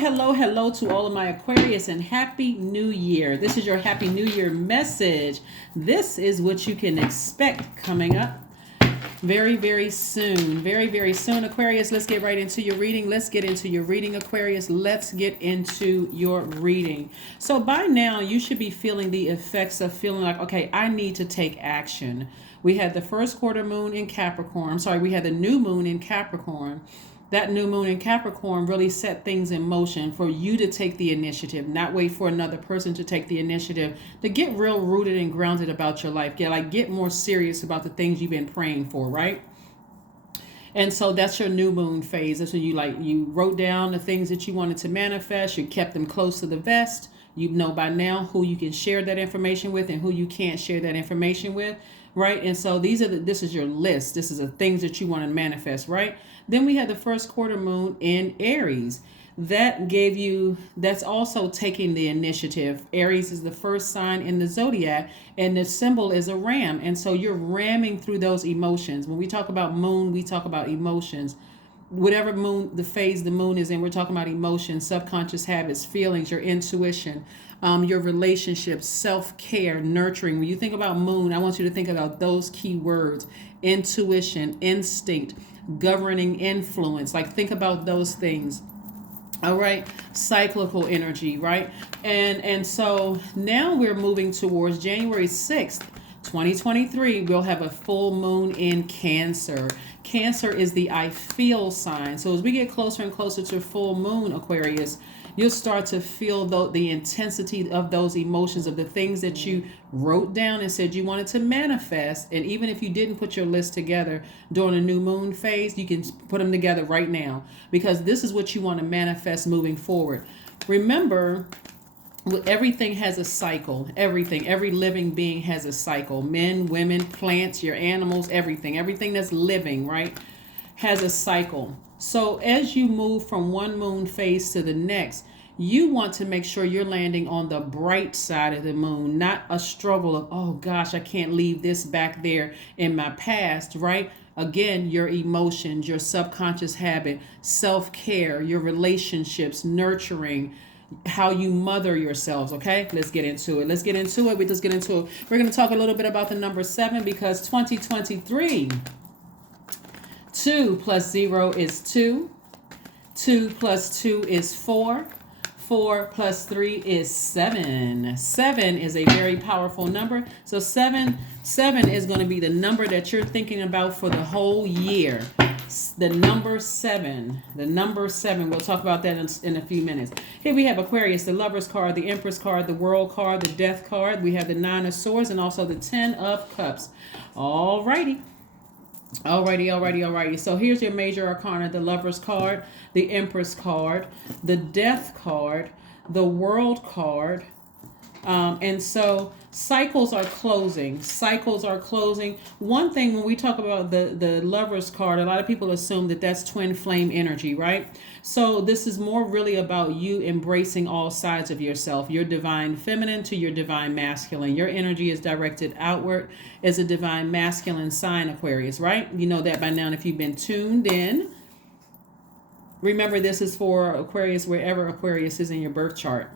Hello to all of my Aquarius and Happy New Year. This is your Happy New Year message. This is what you can expect coming up very soon. Very soon, Aquarius. Let's get right into your reading. Aquarius. Let's get into your reading. So by now, you should be feeling the effects of feeling like, okay, I need to take action. We had the first quarter moon in Capricorn. We had the new moon in Capricorn. That new moon in Capricorn really set things in motion for you to take the initiative, not wait for another person to take the initiative, to get real rooted and grounded about your life. Get more serious about the things you've been praying for, right? And so that's your new moon phase. That's when you wrote down the things that you wanted to manifest. You kept them close to the vest. You know by now who you can share that information with and who you can't share that information with, right? And so this is your list. This is the things that you want to manifest, right? Then we had the first quarter moon in Aries. That's also taking the initiative. Aries is the first sign in the Zodiac, and the symbol is a ram. And so you're ramming through those emotions. When we talk about moon, we talk about emotions. Whatever the phase the moon is in, we're talking about emotions, subconscious habits, feelings, your intuition, your relationships, self-care, nurturing. When you think about moon, I want you to think about those key words: intuition, instinct, governing influence. Think about those things. All right, cyclical energy, right? And so now we're moving towards January 6th, 2023. We'll have a full moon in Cancer. Cancer is the I feel sign. So as we get closer and closer to full moon, Aquarius, you'll start to feel the intensity of those emotions, of the things that you wrote down and said you wanted to manifest. And even if you didn't put your list together during a new moon phase, you can put them together right now, because this is what you want to manifest moving forward. Remember, everything has a cycle. Every living being has a cycle. Men, women, plants, your animals, everything that's living, right, has a cycle. So as you move from one moon phase to the next, you want to make sure you're landing on the bright side of the moon, not a struggle of, oh gosh, I can't leave this back there in my past, right? Again, your emotions, your subconscious habit, self-care, your relationships, nurturing, how you mother yourselves. Okay, let's get into it. We're going to talk a little bit about the number 7, because 2023, 2 plus 0 is 2. 2 plus 2 is 4. 4 plus 3 is 7. 7 is a very powerful number. So 7 is going to be the number that you're thinking about for the whole year. The number 7. We'll talk about that in a few minutes. Here we have Aquarius, the Lover's card, the Empress card, the World card, the Death card. We have the 9 of Swords and also the 10 of Cups. Alrighty. So here's your major arcana: the Lover's card, the Empress card, the Death card, the World card. And so cycles are closing. One thing, when we talk about the Lover's card, a lot of people assume that that's twin flame energy, right? So this is more really about you embracing all sides of yourself, your divine feminine to your divine masculine. Your energy is directed outward as a divine masculine sign, Aquarius, right? You know that by now if you've been tuned in. Remember, this is for Aquarius wherever Aquarius is in your birth chart.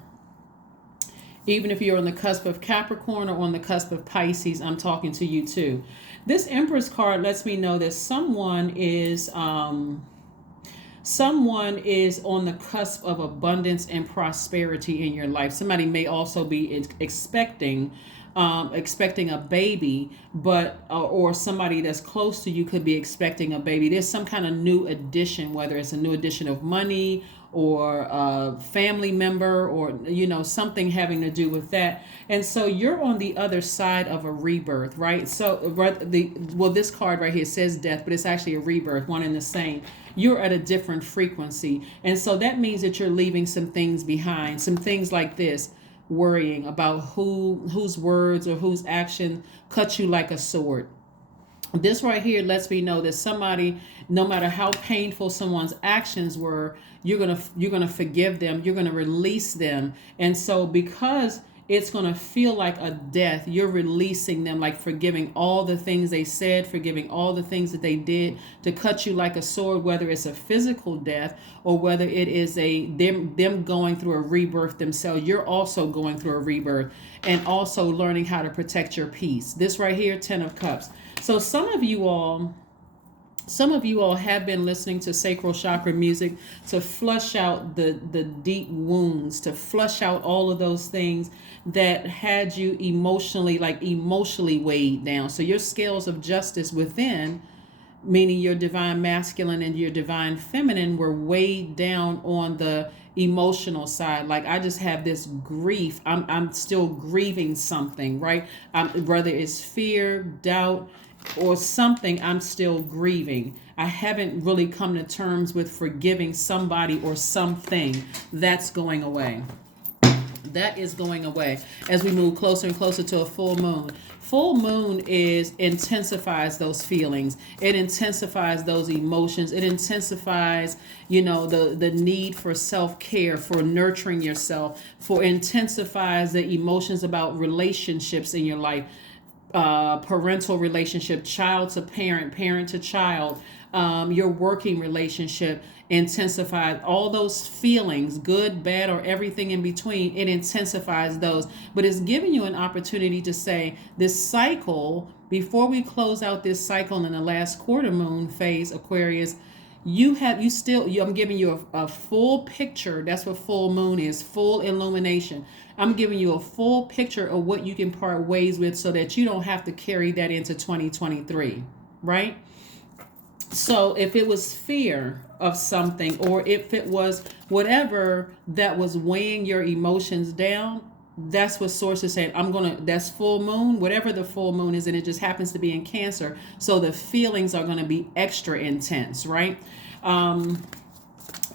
Even if you're on the cusp of Capricorn or on the cusp of Pisces, I'm talking to you too. This Empress card lets me know that someone is on the cusp of abundance and prosperity in your life. Somebody may also be expecting a baby, but or somebody that's close to you could be expecting a baby. There's some kind of new addition, whether it's a new addition of money or a family member, or something having to do with that. And so you're on the other side of a rebirth, right? So this card right here says death, but it's actually a rebirth, one and the same. You're at a different frequency, and so that means that you're leaving some things behind, some things like this: worrying about whose words or whose action cut you like a sword. This right here lets me know that somebody, no matter how painful someone's actions were, you're gonna forgive them, you're gonna release them. And so because it's going to feel like a death. You're releasing them, like forgiving all the things they said, forgiving all the things that they did to cut you like a sword, whether it's a physical death or whether it is them going through a rebirth themselves. You're also going through a rebirth and also learning how to protect your peace. This right here, 10 of Cups. So some of you all have been listening to sacral chakra music to flush out the deep wounds, to flush out all of those things that had you emotionally weighed down. So your scales of justice within, meaning your divine masculine and your divine feminine, were weighed down on the emotional side. Like, I just have this grief. I'm still grieving something, right? Whether it's fear, doubt, or something, I'm still grieving. I haven't really come to terms with forgiving somebody or something. That's going away. That is going away as we move closer and closer to a full moon. Full moon intensifies those feelings. It intensifies those emotions. It intensifies, the need for self-care, for nurturing yourself, intensifies the emotions about relationships in your life. Parental relationship, child to parent, parent to child, your working relationship intensifies all those feelings, good, bad, or everything in between. It intensifies those, but it's giving you an opportunity to say this cycle, before we close out this cycle in the last quarter moon phase, Aquarius, I'm giving you a full picture. That's what full moon is, full illumination. I'm giving you a full picture of what you can part ways with so that you don't have to carry that into 2023, right? So if it was fear of something, or if it was whatever that was weighing your emotions down, that's what Source is saying. That's full moon, whatever the full moon is, and it just happens to be in Cancer. So the feelings are going to be extra intense, right?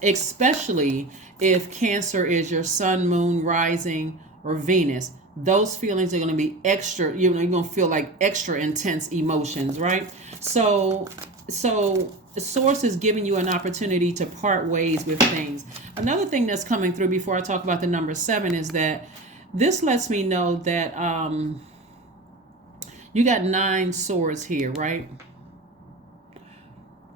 Especially if Cancer is your sun, moon, rising, or Venus. Those feelings are going to be extra, you're going to feel like extra intense emotions, right? So Source is giving you an opportunity to part ways with things. Another thing that's coming through before I talk about the number 7 is that this lets me know that you got 9 swords here, right?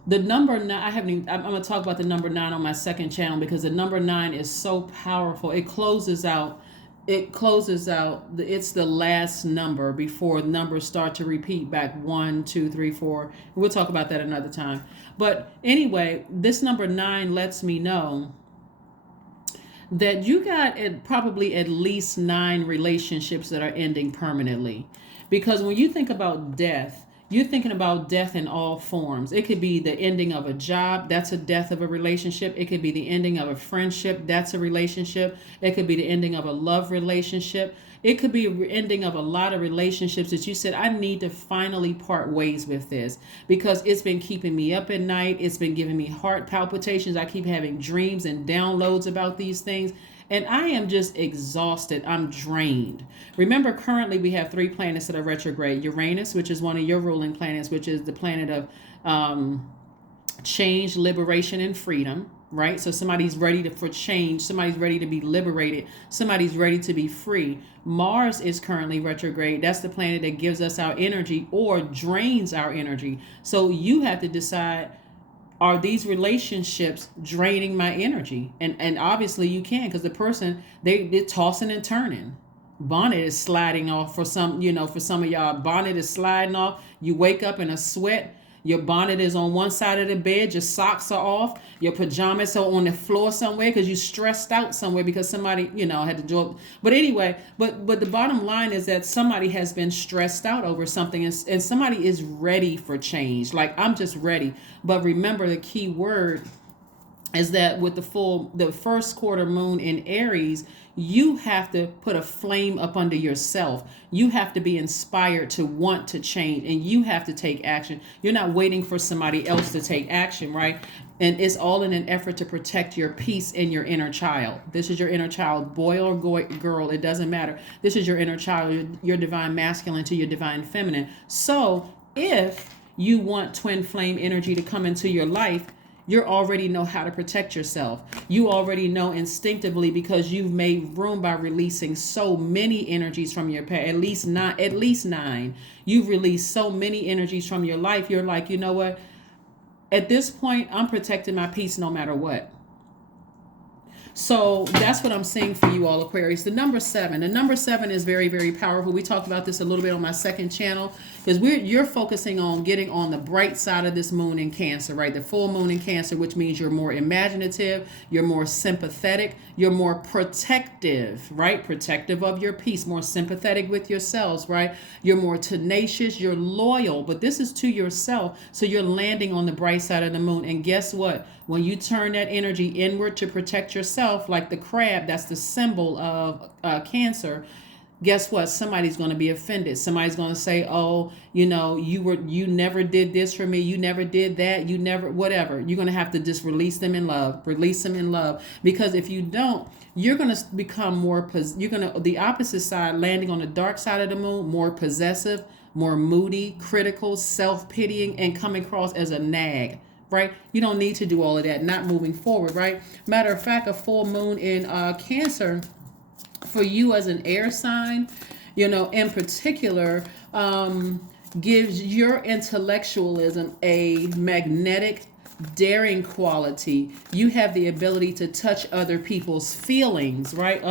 The number 9, I'm going to talk about the number 9 on my second channel because the number 9 is so powerful. It closes out, it's the last number before numbers start to repeat back 1, 2, 3, 4. We'll talk about that another time. But anyway, this number 9 lets me know that you got probably at least 9 relationships that are ending permanently. Because when you think about death, you're thinking about death in all forms. It could be the ending of a job. That's a death of a relationship. It could be the ending of a friendship. That's a relationship. It could be the ending of a love relationship. It could be an ending of a lot of relationships that you said, I need to finally part ways with this because it's been keeping me up at night. It's been giving me heart palpitations. I keep having dreams and downloads about these things. And I am just exhausted. I'm drained. Remember, currently we have 3 planets that are retrograde. Uranus, which is one of your ruling planets, which is the planet of change, liberation, and freedom, right? So somebody's ready for change. Somebody's ready to be liberated. Somebody's ready to be free. Mars is currently retrograde. That's the planet that gives us our energy or drains our energy. So you have to decide, are these relationships draining my energy? And obviously you can, because the person, they're tossing and turning. Bonnet is sliding off for some of y'all. Bonnet is sliding off. You wake up in a sweat. Your bonnet is on one side of the bed. Your socks are off. Your pajamas are on the floor somewhere because you stressed out somewhere because somebody, had to do it. But anyway, but the bottom line is that somebody has been stressed out over something and somebody is ready for change. Like, I'm just ready. But remember, the key word is that with the first quarter moon in Aries, you have to put a flame up under yourself. You have to be inspired to want to change, and you have to take action. You're not waiting for somebody else to take action, right? And it's all in an effort to protect your peace and your inner child. This is your inner child, boy or girl, it doesn't matter. This is your inner child, your divine masculine to your divine feminine. So if you want twin flame energy to come into your life, You already know how to protect yourself. You already know instinctively because you've made room by releasing so many energies from your past. At least nine. You've released so many energies from your life. You're like, you know what? At this point, I'm protecting my peace no matter what. So that's what I'm saying for you all, Aquarius. The number 7. The number 7 is very, very powerful. We talked about this a little bit on my second channel because you're focusing on getting on the bright side of this moon in Cancer, right? The full moon in Cancer, which means you're more imaginative, you're more sympathetic, you're more protective, right? Protective of your peace, more sympathetic with yourselves, right? You're more tenacious, you're loyal, but this is to yourself. So you're landing on the bright side of the moon. And guess what? When you turn that energy inward to protect yourself, like the crab, that's the symbol of Cancer. Guess what? Somebody's going to be offended. Somebody's going to say, "Oh, you never did this for me. You never did that. You never whatever." You're going to have to just release them in love. Release them in love, because if you don't, you're going to become the opposite side, landing on the dark side of the moon, more possessive, more moody, critical, self-pitying, and coming across as a nag. Right? You don't need to do all of that, not moving forward, right? Matter of fact, a full moon in Cancer for you as an air sign, in particular, gives your intellectualism a magnetic, daring quality. You have the ability to touch other people's feelings, right?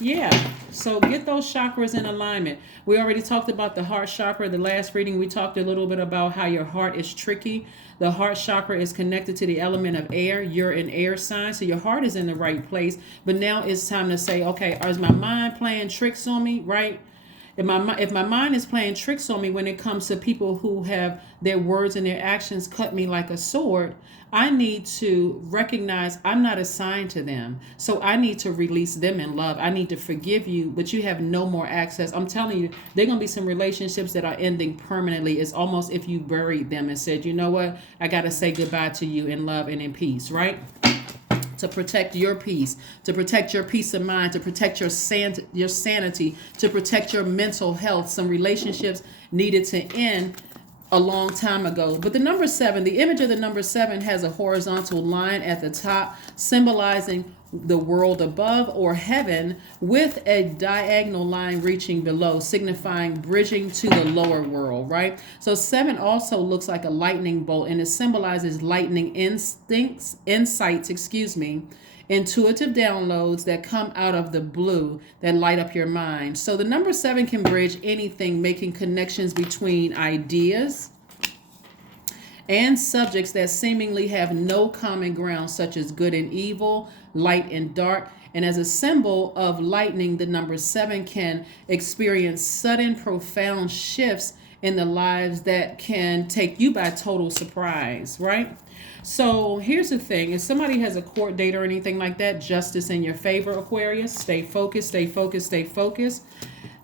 Yeah, so get those chakras in alignment. We already talked about the heart chakra. The last reading, we talked a little bit about how your heart is tricky. The heart chakra is connected to the element of air. You're an air sign, so your heart is in the right place. But now it's time to say, okay, is my mind playing tricks on me, right? If my mind is playing tricks on me when it comes to people who have their words and their actions cut me like a sword, I need to recognize I'm not assigned to them. So I need to release them in love. I need to forgive you, but you have no more access. I'm telling you, there are going to be some relationships that are ending permanently. It's almost if you buried them and said, you know what, I got to say goodbye to you in love and in peace, right? To protect your peace, to protect your peace of mind, to protect your sanity, to protect your mental health. Some relationships needed to end a long time ago. But the number 7, the image of the number 7 has a horizontal line at the top symbolizing the world above or heaven, with a diagonal line reaching below, signifying bridging to the lower world, right? So 7 also looks like a lightning bolt, and it symbolizes lightning insights, intuitive downloads that come out of the blue that light up your mind. So the number 7 can bridge anything, making connections between ideas and subjects that seemingly have no common ground, such as good and evil, light and dark. And as a symbol of lightning, the number 7 can experience sudden, profound shifts in the lives that can take you by total surprise, right? So here's the thing. If somebody has a court date or anything like that, justice in your favor, Aquarius. Stay focused, stay focused, stay focused.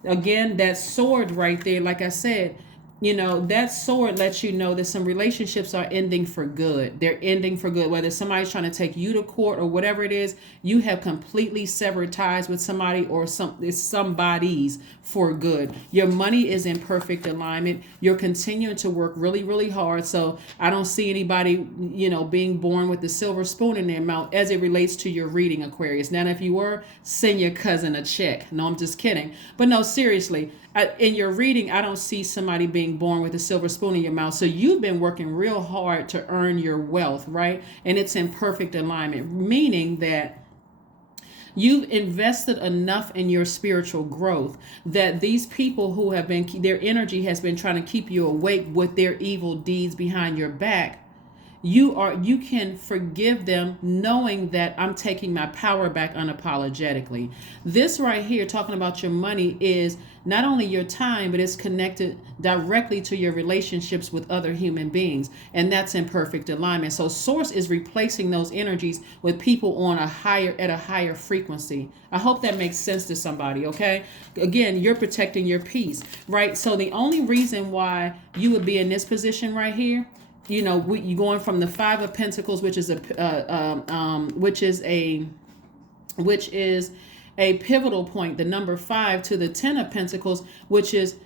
Again, that sword right there, like I said, that sword lets you know that some relationships are ending for good. They're ending for good. Whether somebody's trying to take you to court or whatever it is, you have completely severed ties with somebody or somebody's for good. Your money is in perfect alignment. You're continuing to work really, really hard. So I don't see anybody, being born with the silver spoon in their mouth as it relates to your reading, Aquarius. Now, if you were, send your cousin a check. No, I'm just kidding. But no, seriously. In your reading, I don't see somebody being born with a silver spoon in your mouth. So you've been working real hard to earn your wealth, right? And it's in perfect alignment, meaning that you've invested enough in your spiritual growth that these people who have been, their energy has been trying to keep you awake with their evil deeds behind your back. You can forgive them, knowing that I'm taking my power back unapologetically. This right here, talking about your money, is not only your time, but it's connected directly to your relationships with other human beings. And that's in perfect alignment. So Source is replacing those energies with people at a higher frequency. I hope that makes sense to somebody, okay? Again, you're protecting your peace, right? So the only reason why you would be in this position right here, you're going from the 5 of Pentacles, which is a pivotal point, the number 5, to the 10 of Pentacles, which is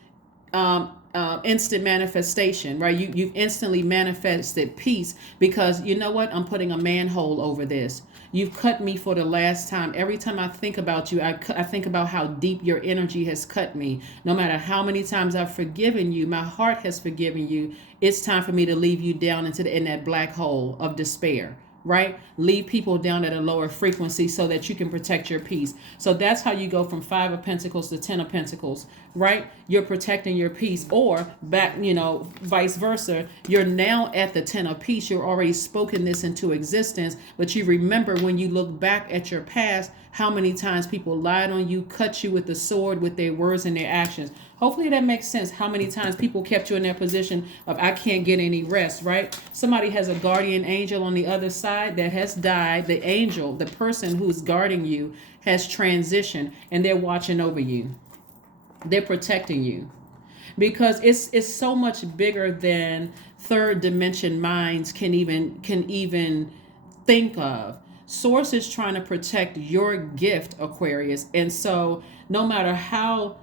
instant manifestation, right? You've instantly manifested peace because you know what? I'm putting a manhole over this. You've cut me for the last time. Every time I think about you, I think about how deep your energy has cut me. No matter how many times I've forgiven you, my heart has forgiven you. It's time for me to leave you down in that black hole of despair, right? Leave people down at a lower frequency so that you can protect your peace. So that's how you go from 5 of Pentacles to 10 of Pentacles, right? You're protecting your peace, or back, vice versa. You're now at the 10 of Peace. You're already spoken this into existence, but you remember when you look back at your past, how many times people lied on you, cut you with the sword with their words and their actions. Hopefully that makes sense. How many times people kept you in that position of I can't get any rest, right? Somebody has a guardian angel on the other side that has died. The angel, the person who's guarding you, has transitioned, and they're watching over you. They're protecting you. Because it's so much bigger than third dimension minds can even think of. Source is trying to protect your gift, Aquarius. And so no matter how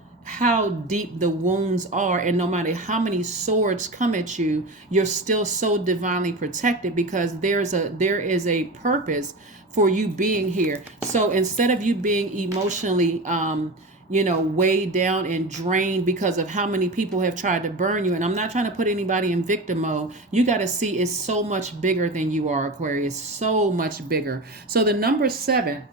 deep the wounds are, and no matter how many swords come at you, you're still so divinely protected because there is a purpose for you being here. So instead of you being emotionally weighed down and drained because of how many people have tried to burn you, and I'm not trying to put anybody in victim mode, you got to see it's so much bigger than you are, Aquarius, so much bigger. So the number seven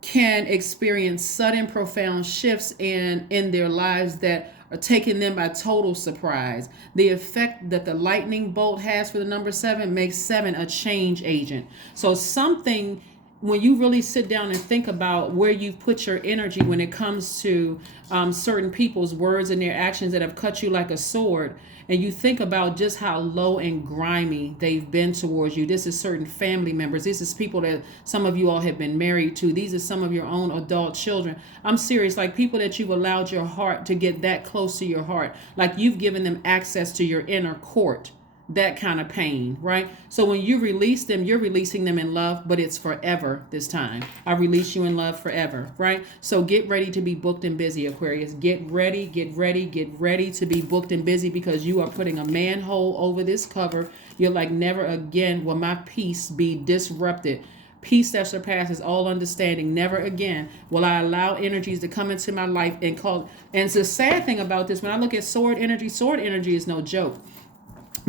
can experience sudden profound shifts in their lives that are taking them by total surprise. The effect that the lightning bolt has for the number 7 makes 7 a change agent. So something, when you really sit down and think about where you put your energy when it comes to certain people's words and their actions that have cut you like a sword, and you think about just how low and grimy they've been towards you. This is certain family members. This is people that some of you all have been married to. These are some of your own adult children. I'm serious, like people that you've allowed your heart to get that close to your heart. Like you've given them access to your inner court. That kind of pain, right? So when you release them, you're releasing them in love, but it's forever this time. I release you in love forever, right? So get ready to be booked and busy, Aquarius. Get ready to be booked and busy because you are putting a manhole over this cover. You're like, never again will my peace be disrupted. Peace that surpasses all understanding. Never again will I allow energies to come into my life and call. And it's the sad thing about this, when I look at sword energy is no joke.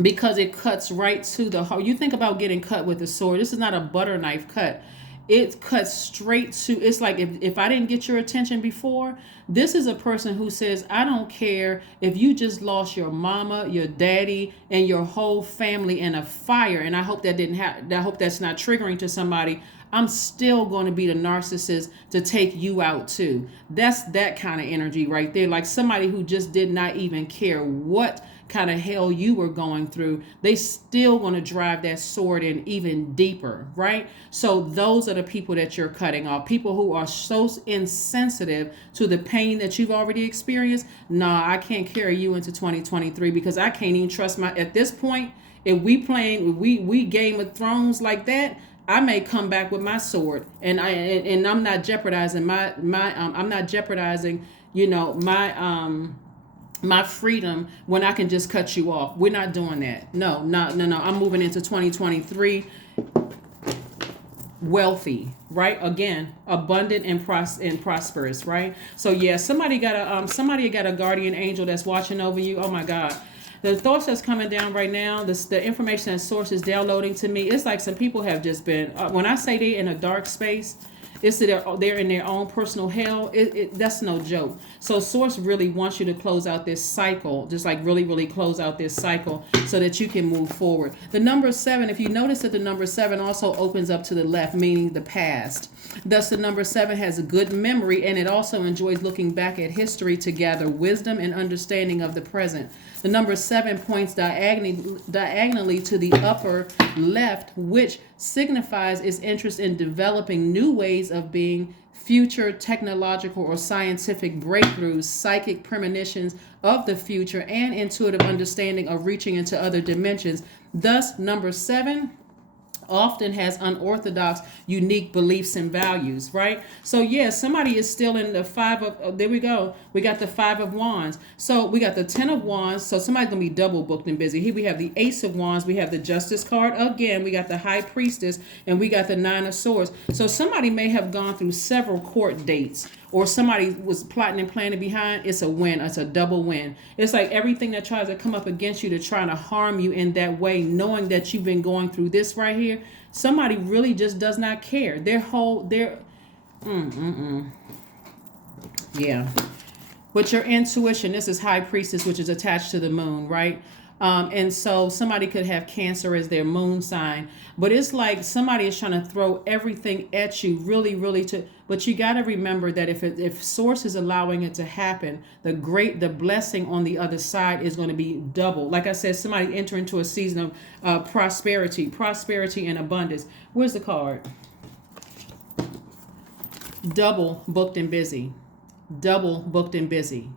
Because it cuts right to the heart. You think about getting cut with a sword. This is not a butter knife cut. It cuts straight to, it's like if I didn't get your attention before, this is a person who says, I don't care if you just lost your mama, your daddy, and your whole family in a fire. And I hope that didn't happen. I hope that's not triggering to somebody. I'm still going to be the narcissist to take you out too. That's that kind of energy right there. Like somebody who just did not even care what kind of hell you were going through. They still going to drive that sword in even deeper, right? So those are the people that you're cutting off. People who are so insensitive to the pain that you've already experienced. Nah, I can't carry you into 2023 because I can't even trust at this point, if we Game of Thrones like that, I may come back with my sword, and I'm not jeopardizing I'm not jeopardizing, my freedom when I can just cut you off. We're not doing that. No. I'm moving into 2023 wealthy, right? Again, abundant and prosperous, right? So yeah, somebody got a guardian angel that's watching over you. Oh my God. The thoughts that's coming down right now, the information that source is downloading to me, it's like some people have just been, when I say they're in a dark space, it's that they're in their own personal hell. That's no joke. So source really wants you to close out this cycle, just like really, really close out this cycle so that you can move forward. The number 7, if you notice that the number 7 also opens up to the left, meaning the past. Thus, the number 7 has a good memory, and it also enjoys looking back at history to gather wisdom and understanding of the present. The number 7 points diagonally to the upper left, which signifies its interest in developing new ways of being, future technological or scientific breakthroughs, psychic premonitions of the future, and intuitive understanding of reaching into other dimensions. Thus, number 7 often has unorthodox, unique beliefs and values, right? So yeah, somebody is still in the five of, there we go. We got the 5 of Wands. So we got the 10 of Wands. So somebody's going to be double booked and busy. Here we have the Ace of Wands. We have the Justice card again. We got the High Priestess, and we got the 9 of Swords. So somebody may have gone through several court dates, or somebody was plotting and planning behind. It's a win. It's a double win. It's like everything that tries to come up against you to try to harm you in that way, knowing that you've been going through this right here. Somebody really just does not care. Yeah. But your intuition, this is High Priestess, which is attached to the moon, right? And so somebody could have Cancer as their moon sign, but it's like somebody is trying to throw everything at you, really, really but you got to remember that if Source is allowing it to happen, the blessing on the other side is going to be double. Like I said, somebody enter into a season of prosperity and abundance. Where's the card? Double booked and busy. Double booked and busy.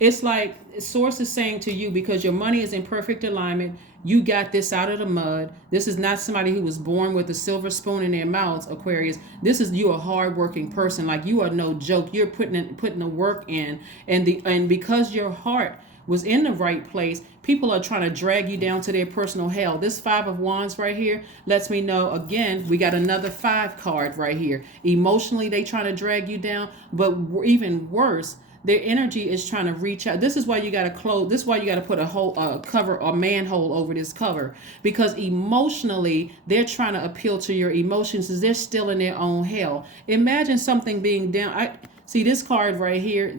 It's like Source is saying to you, because your money is in perfect alignment, you got this out of the mud. This is not somebody who was born with a silver spoon in their mouths, Aquarius. This is you, a hardworking person. Like, you are no joke. You're putting the work in, and because your heart was in the right place, people are trying to drag you down to their personal hell. This 5 of Wands right here lets me know, again, we got another 5 card right here. Emotionally, they trying to drag you down, but even worse, their energy is trying to reach out. This is why you got to close. This is why you got to put a whole cover or manhole over this cover, because emotionally they're trying to appeal to your emotions, as they're still in their own hell. Imagine something being down. See this card right here.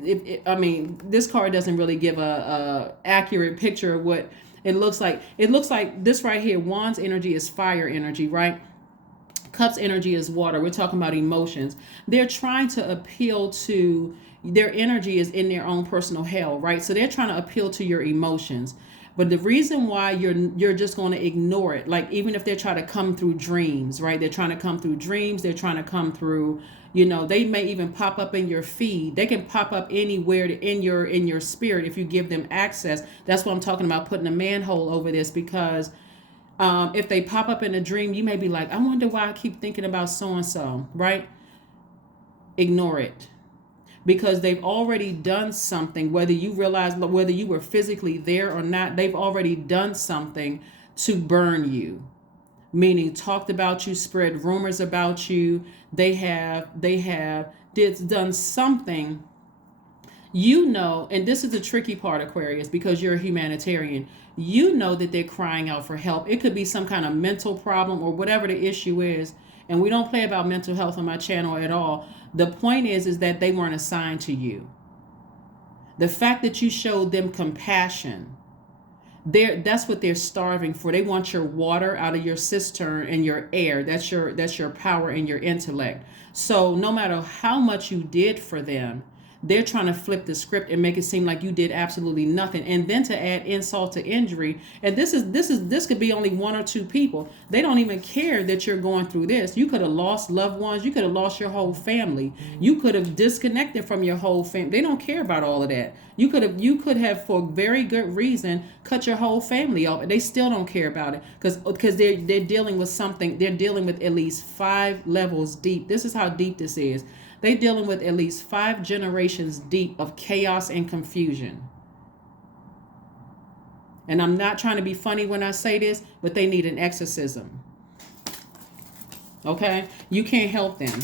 This card doesn't really give a accurate picture of what it looks like. It looks like this right here. Wands energy is fire energy, right? Cups energy is water. We're talking about emotions. They're trying to appeal to, their energy is in their own personal hell, right? So they're trying to appeal to your emotions. But the reason why you're just going to ignore it, like even if they're trying to come through dreams, right? They're trying to come through dreams. They're trying to come through, they may even pop up in your feed. They can pop up anywhere in your spirit if you give them access. That's what I'm talking about, putting a manhole over this, because if they pop up in a dream, you may be like, I wonder why I keep thinking about so-and-so, right? Ignore it. Because they've already done something, whether you realize, whether you were physically there or not, they've already done something to burn you. Meaning talked about you, spread rumors about you. They have done something, and this is the tricky part, Aquarius, because you're a humanitarian. That they're crying out for help. It could be some kind of mental problem or whatever the issue is. And we don't play about mental health on my channel at all. The point is that they weren't assigned to you. The fact that you showed them compassion, that's what they're starving for. They want your water out of your cistern and your air. That's your power and your intellect. So no matter how much you did for them, they're trying to flip the script and make it seem like you did absolutely nothing. And then to add insult to injury, and this could be only 1 or 2 people. They don't even care that you're going through this. You could have lost loved ones. You could have lost your whole family. You could have disconnected from your whole family. They don't care about all of that. You could have for very good reason cut your whole family off, and they still don't care about it, because they're dealing with something. They're dealing with at least 5 levels deep. This is how deep this is. They're dealing with at least 5 generations deep of chaos and confusion. And I'm not trying to be funny when I say this, but they need an exorcism. Okay? You can't help them.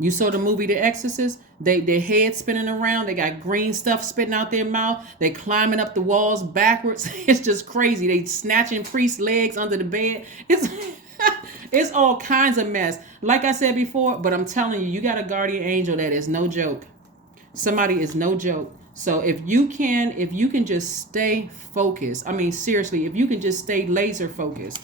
You saw the movie The Exorcist? Their head spinning around. They got green stuff spitting out their mouth. They climbing up the walls backwards. It's just crazy. They snatching priest legs under the bed. It's all kinds of mess. Like I said before, but I'm telling you, you got a guardian angel that is no joke. Somebody is no joke. So if you can just stay focused. I mean, seriously, if you can just stay laser focused.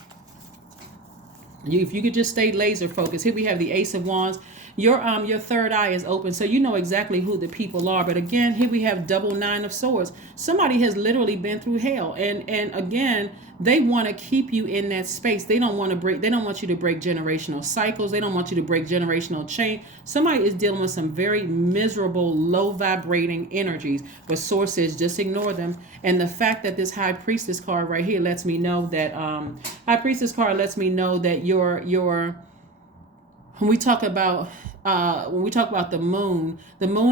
If you could just stay laser focused. Here we have the Ace of Wands. Your third eye is open, so you know exactly who the people are. But again, here we have double 9 of Swords. Somebody has literally been through hell, and again, They want to keep you in that space. They don't want to break. They don't want you to break generational cycles. They don't want you to break generational chain. Somebody is dealing with some very miserable, low vibrating energies. But source says just ignore them. And the fact that this High Priestess card right here lets me know that High Priestess card lets me know that your when we talk about the moon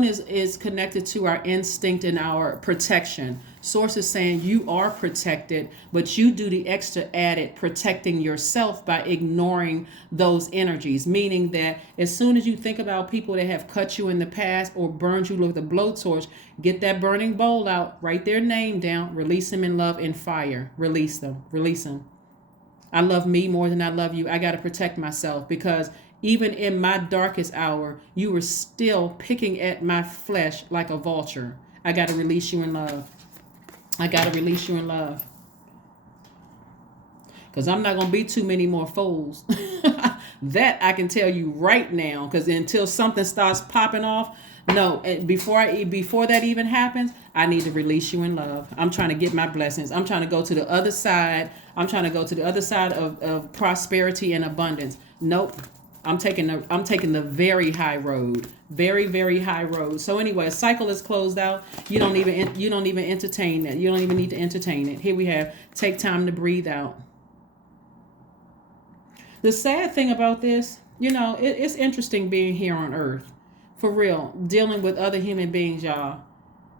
is connected to our instinct and our protection. Source is saying you are protected, but you do the extra added protecting yourself by ignoring those energies. Meaning that as soon as you think about people that have cut you in the past or burned you with a blowtorch, get that burning bowl out, write their name down, release them in love and fire. Release them. Release them. I love me more than I love you. I got to protect myself, because even in my darkest hour, you were still picking at my flesh like a vulture. I got to release you in love. I got to release you in love. Because I'm not going to be too many more fools. That I can tell you right now. Because until something starts popping off, no, before that even happens, I need to release you in love. I'm trying to get my blessings. I'm trying to go to the other side. I'm trying to go to the other side of prosperity and abundance. Nope. I'm taking the very high road. Very, very high road. So anyway, a cycle is closed out. You don't even entertain it. You don't even need to entertain it. Here we have take time to breathe out. The sad thing about this, it's interesting being here on Earth. For real, dealing with other human beings, y'all.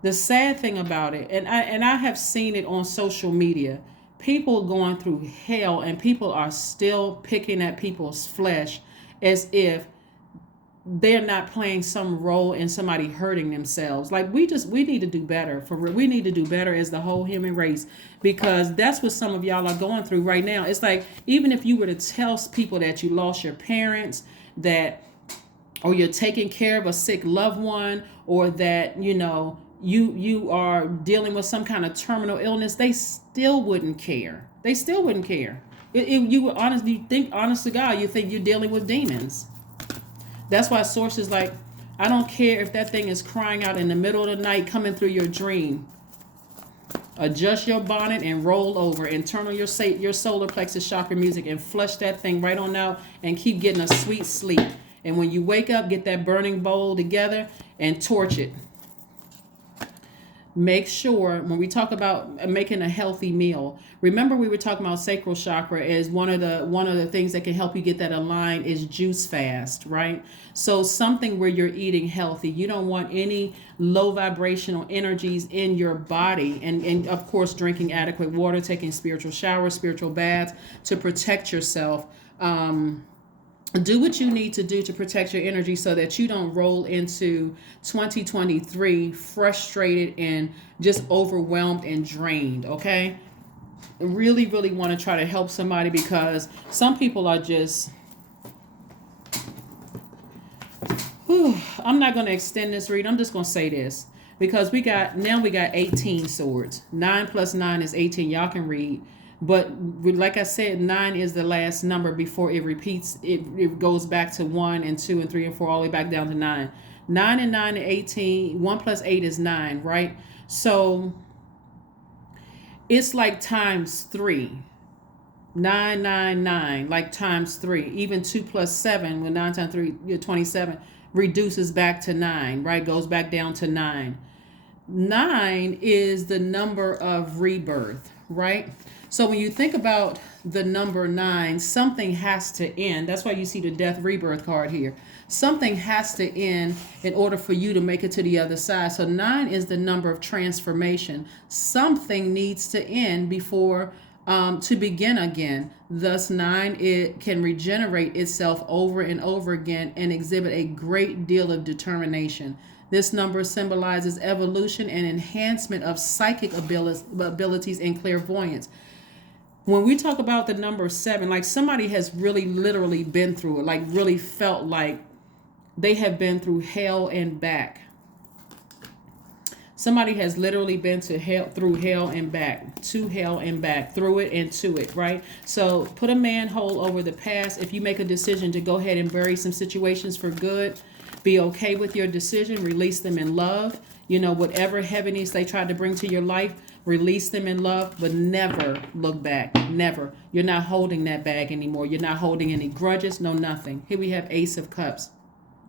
The sad thing about it, and I have seen it on social media, people going through hell, and people are still picking at people's flesh as if they're not playing some role in somebody hurting themselves. Like we need to do better. For real, we need to do better as the whole human race, because that's what some of y'all are going through right now. It's like, even if you were to tell people that you lost your parents, or you're taking care of a sick loved one, or that you are dealing with some kind of terminal illness, they still wouldn't care. They still wouldn't care. You would honestly think, honest to God, you think you're dealing with demons. That's why Source is like, I don't care if that thing is crying out in the middle of the night, coming through your dream. Adjust your bonnet and roll over and turn on your solar plexus chakra music and flush that thing right on out and keep getting a sweet sleep. And when you wake up, get that burning bowl together and torch it. Make sure, when we talk about making a healthy meal, remember we were talking about sacral chakra as one of the things that can help you get that aligned is juice fast, right? So something where you're eating healthy. You don't want any low vibrational energies in your body, and of course drinking adequate water, taking spiritual showers, spiritual baths to protect yourself. Do what you need to do to protect your energy so that you don't roll into 2023 frustrated and just overwhelmed and drained, okay? Really, really want to try to help somebody, because some people are just... I'm not going to extend this read. I'm just going to say this, because we got 18 swords. 9 plus 9 is 18. Y'all can read. But like I said, 9 is the last number before it repeats. It goes back to 1 and 2 and 3 and 4, all the way back down to 9. 9 and 9 and 18. 1 plus 8 is 9, right? So it's like times 3. 9, 9, 9, like times 3. Even 2 plus 7, when 9 times 3, 27, reduces back to 9, right? Goes back down to 9. 9 is the number of rebirth, right? So when you think about the number 9, something has to end. That's why you see the death rebirth card here. Something has to end in order for you to make it to the other side. So 9 is the number of transformation. Something needs to end before to begin again. Thus 9, it can regenerate itself over and over again and exhibit a great deal of determination. This number symbolizes evolution and enhancement of psychic abilities and clairvoyance. When we talk about the number 7, like somebody has really literally been through it, like really felt like they have been through hell and back. Somebody has literally been to hell, through hell and back, to hell and back, through it and to it, right? So put a manhole over the past. If you make a decision to go ahead and bury some situations for good, be okay with your decision, release them in love. Whatever heaviness they tried to bring to your life, release them in love, but never look back. Never. You're not holding that bag anymore. You're not holding any grudges, no nothing. Here we have Ace of Cups.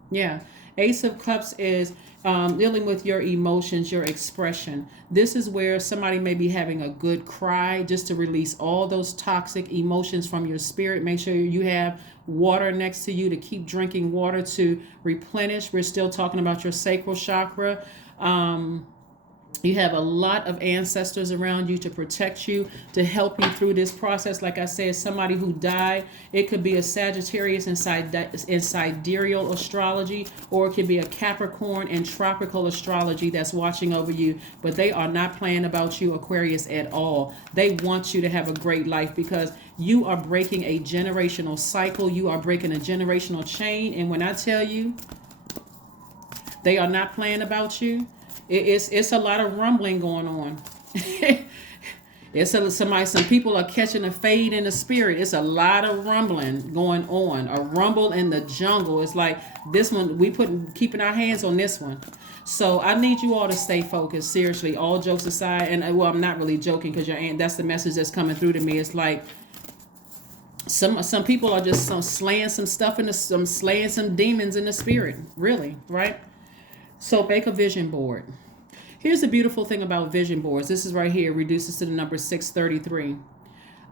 Yeah. Ace of Cups is dealing with your emotions, your expression. This is where somebody may be having a good cry just to release all those toxic emotions from your spirit. Make sure you have water next to you to keep drinking water to replenish. We're still talking about your sacral chakra. You have a lot of ancestors around you to protect you, to help you through this process. Like I said, somebody who died, it could be a Sagittarius in sidereal astrology, or it could be a Capricorn in tropical astrology that's watching over you. But they are not playing about you, Aquarius, at all. They want you to have a great life because you are breaking a generational cycle. You are breaking a generational chain. And when I tell you, they are not playing about you, it's a lot of rumbling going on. Some people are catching a fade in the spirit. It's a lot of rumbling going on. A rumble in the jungle. It's like this one, keeping our hands on this one. So I need you all to stay focused. Seriously, all jokes aside, and well, I'm not really joking because that's the message that's coming through to me. It's like some people are just slaying some stuff slaying some demons in the spirit. Really, right? So make a vision board. Here's the beautiful thing about vision boards. This is right here, reduces to the number 633.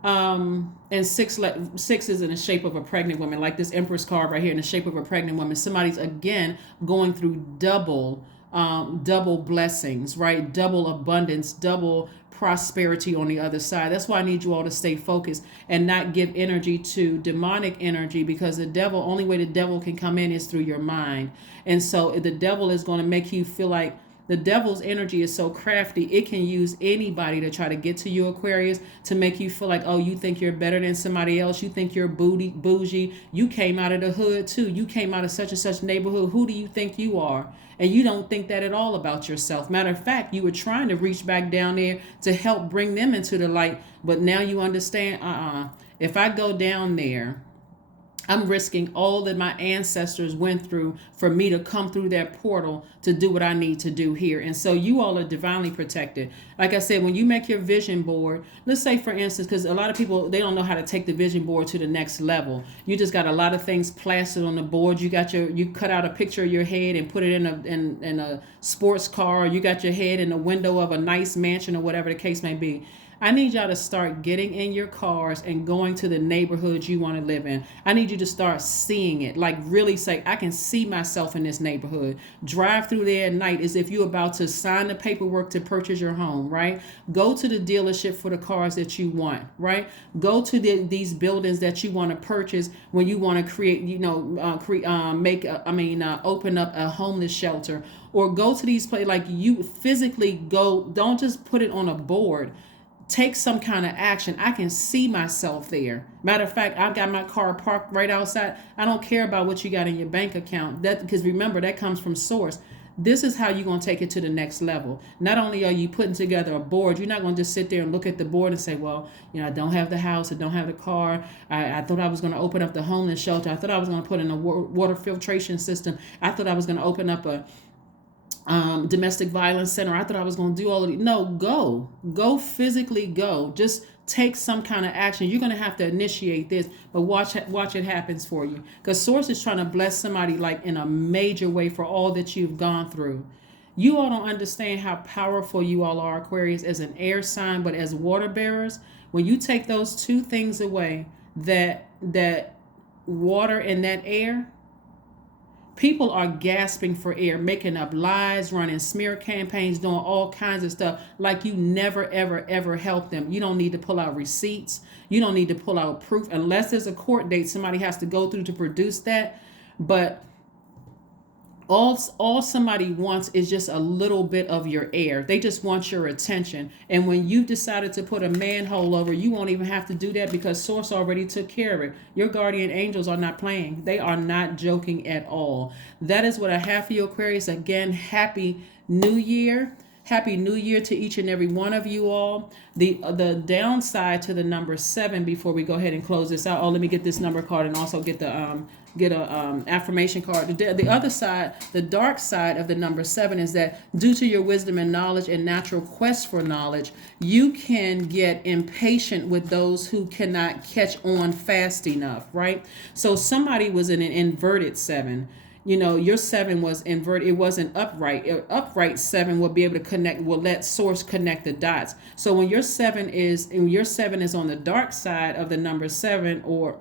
And six is in the shape of a pregnant woman, like this Empress card right here in the shape of a pregnant woman. Somebody's, again, going through double blessings, right? Double abundance, double prosperity on the other side. That's why I need you all to stay focused and not give energy to demonic energy, because only way the devil can come in is through your mind. And so the devil is going to make you feel like the devil's energy is so crafty. It can use anybody to try to get to you, Aquarius, to make you feel like, oh, you think you're better than somebody else. You think you're bougie. You came out of the hood too. You came out of such and such neighborhood. Who do you think you are? And you don't think that at all about yourself. Matter of fact, you were trying to reach back down there to help bring them into the light. But now you understand, if I go down there, I'm risking all that my ancestors went through for me to come through that portal to do what I need to do here. And so you all are divinely protected. Like I said, when you make your vision board, let's say, for instance, because a lot of people, they don't know how to take the vision board to the next level. You just got a lot of things plastered on the board. You cut out a picture of your head and put it in a sports car. Or you got your head in the window of a nice mansion, or whatever the case may be. I need y'all to start getting in your cars and going to the neighborhoods you want to live in. I need you to start seeing it. Like, really say, I can see myself in this neighborhood. Drive through there at night as if you're about to sign the paperwork to purchase your home, right? Go to the dealership for the cars that you want, right? Go to these buildings that you want to purchase when you want to create, open up a homeless shelter, or go to these places. Like, you physically go, don't just put it on a board. Take some kind of action. I can see myself there. Matter of fact, I've got my car parked right outside. I don't care about what you got in your bank account. Because remember, that comes from source. This is how you're going to take it to the next level. Not only are you putting together a board, you're not going to just sit there and look at the board and say, well, I don't have the house, I don't have the car. I thought I was going to open up the homeless shelter. I thought I was going to put in a water filtration system. I thought I was going to open up a domestic violence center. I thought I was going to do all of it. No, go physically go. Just take some kind of action. You're going to have to initiate this, but watch it happens for you. Because source is trying to bless somebody like in a major way for all that you've gone through. You all don't understand how powerful you all are, Aquarius, as an air sign, but as water bearers. When you take those two things away, that water and that air, people are gasping for air, making up lies, running smear campaigns, doing all kinds of stuff like you never, ever, ever helped them. You don't need to pull out receipts. You don't need to pull out proof unless there's a court date somebody has to go through to produce that. But all somebody wants is just a little bit of your air. They just want your attention. And when you decided to put a manhole over, you won't even have to do that because source already took care of it. Your guardian angels are not playing. They are not joking at all. That is what I have for you, Aquarius. Again, happy New Year. Happy New Year to each and every one of you all. The downside to the number 7, before we go ahead and close this out. Oh, let me get this number card and also get a affirmation card. The other side, the dark side of the number 7 is that due to your wisdom and knowledge and natural quest for knowledge, you can get impatient with those who cannot catch on fast enough, right? So somebody was in an inverted 7. You know, your 7 was inverted. It wasn't upright. Upright 7 will be able to connect, will let source connect the dots. So when your 7 is on the dark side of the number 7, or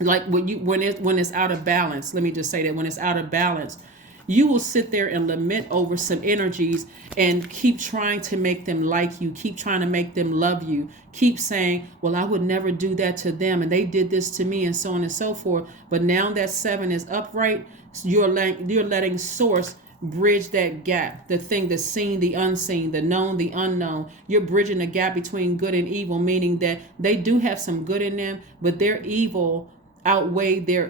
like when it's out of balance, let me just say that when it's out of balance, you will sit there and lament over some energies and keep trying to make them like you, keep trying to make them love you, keep saying, well, I would never do that to them and they did this to me, and so on and so forth. But now that 7 is upright, you're letting source bridge that gap, the thing, the seen, the unseen, the known, the unknown. You're bridging the gap between good and evil, meaning that they do have some good in them, but their evil outweigh their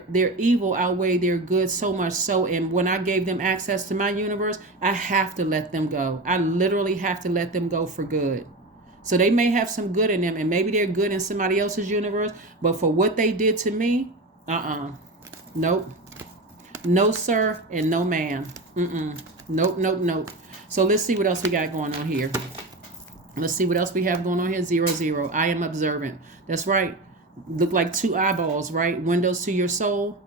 good so much so. And when I gave them access to my universe, I have to let them go. I literally have to let them go for good. So they may have some good in them, and maybe they're good in somebody else's universe, but for what they did to me, nope. No sir and no ma'am. Nope. So let's see what else we got going on here. Let's see what else we have going on here. 0. I am observant. That's right. Look like 2 eyeballs, right? Windows to your soul.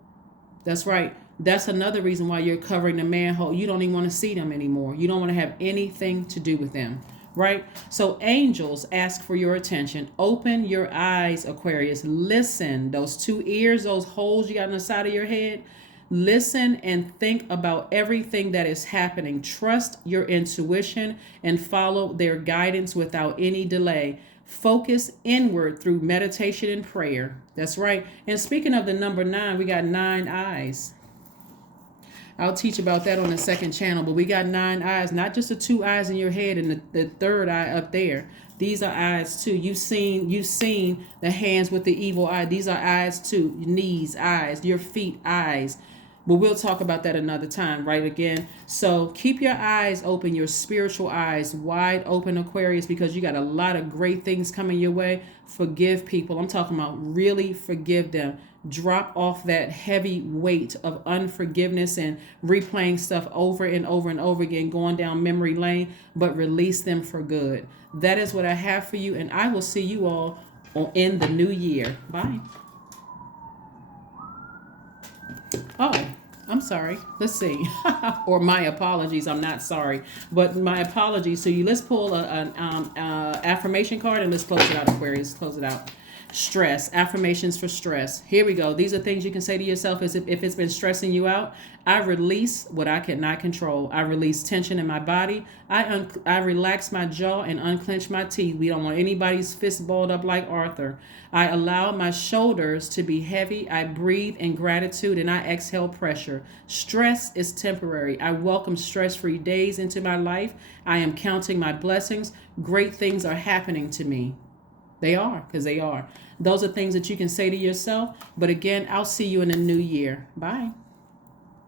That's right. That's another reason why you're covering the manhole. You don't even want to see them anymore. You don't want to have anything to do with them, right? So angels ask for your attention. Open your eyes, Aquarius. Listen. Those 2 ears, those holes you got on the side of your head. Listen and think about everything that is happening. Trust your intuition and follow their guidance without any delay. Focus inward through meditation and prayer. That's right. And speaking of the number 9, we got 9 eyes. I'll teach about that on the second channel, but we got 9 eyes, not just the 2 eyes in your head and the third eye up there. These are eyes too. You've seen the hands with the evil eye. These are eyes too. Your knees, eyes, your feet, eyes. But we'll talk about that another time, right? Again, so keep your eyes open, your spiritual eyes wide open, Aquarius, because you got a lot of great things coming your way. Forgive people. I'm talking about really forgive them. Drop off that heavy weight of unforgiveness and replaying stuff over and over and over again, going down memory lane, but release them for good. That is what I have for you, and I will see you all in the new year. Bye. Oh, I'm sorry. Let's see. Or my apologies. I'm not sorry, but my apologies. So let's pull an affirmation card and let's close it out, Aquarius. Close it out. Stress. Affirmations for stress. Here we go. These are things you can say to yourself as if it's been stressing you out. I release what I cannot control. I release tension in my body. I relax my jaw and unclench my teeth. We don't want anybody's fist balled up like Arthur. I allow my shoulders to be heavy. I breathe in gratitude and I exhale pressure. Stress is temporary. I welcome stress-free days into my life. I am counting my blessings. Great things are happening to me. They are, because they are. Those are things that you can say to yourself. But again, I'll see you in the new year. Bye.